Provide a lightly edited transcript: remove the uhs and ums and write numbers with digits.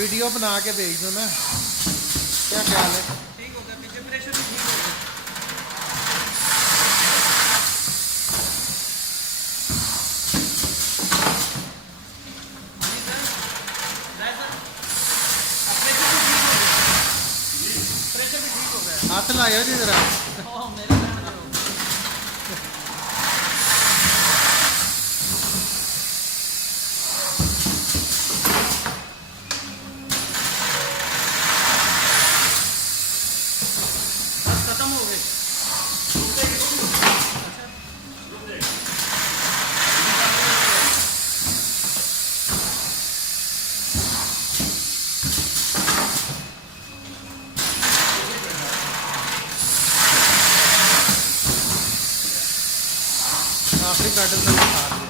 Video बना के भेज दो ना, क्या ख्याल है? ठीक हो गया, पीछे प्रेशर भी ठीक हो गया। हाथ लाओ जी जरा। खत्म हो गए। आखिरी पैटर्न तक दिखा दिया।